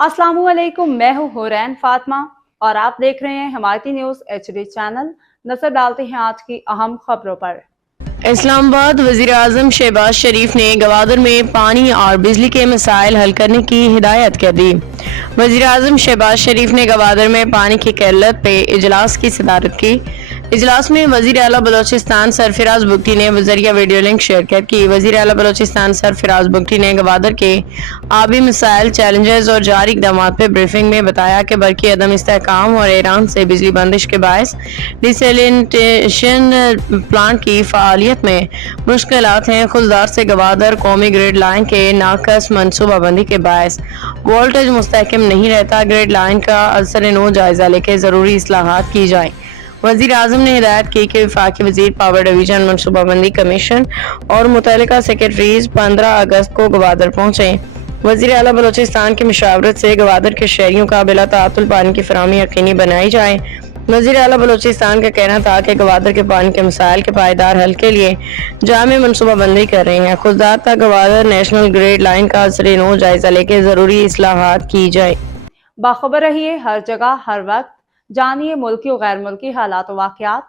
अस्सलाम वालेकुम, मैं हूँ हुरैन फातिमा और आप देख रहे हैं हिमायती न्यूज़ HD चैनल। नजर डालते हैं आज की अहम खबरों पर। इस्लामाबाद वज़ीर आज़म शहबाज शरीफ ने गवादर में पानी और बिजली के मसाइल हल करने की हिदायत कर दी। वज़ीर आज़म शहबाज शरीफ ने गवादर में पानी की किल्लत पे इजलास की सदारत की। इजलास में वज़ीर आला बलोचिस्तान सरफराज बुगटी ने बजरिया वीडियो लिंक शेयर की। वज़ीर आला बलोचिस्तान सरफराज बुगटी ने गवादर के आबी मसाइल, चैलेंजेस और जारी इक़दामात पर ब्रीफिंग में बताया कि बरकी अदम इस्तेहकाम और ईरान से बिजली बंदिश के बायस डिसैलिनेशन प्लांट की फ़ालियत में मुश्किलात हैं। खुलदार से गवादर कौमी ग्रिड लाइन के नाकस मनसूबाबंदी के बायस वोल्टेज मुस्तहकम नहीं रहता। ग्रिड लाइन का असर नो जायजा लेके ज़रूरी इस्लाहात की जाए। वज़ीर आज़म ने हिदायत की कि वफाकी वज़ीर पावर डिवीजन, मनसूबाबंदी कमीशन और मुतल्लिका सेक्रेटरीज 15 अगस्त को गवादर पहुँचे। वज़ीर आला बलोचिस्तान की मशावरत से गवादर के शहरियों का बिला ताअतुल पानी की फराहमी यकीनी बनाई जाए। वज़ीर आला बलोचिस्तान का कहना था कि गवादर के पानी के मसाइल के पायदार हल के लिए जामे मनसूबाबंदी कर रहे हैं। खुददार तक गवादर नेशनल ग्रिड लाइन का असर नो जायजा लेके ज़रूरी इस्लाहात की जाए। बाखबर रहिए हर जगह हर वक्त, जानिए मुल्की और गैर मुल्की हालात और वाक़यात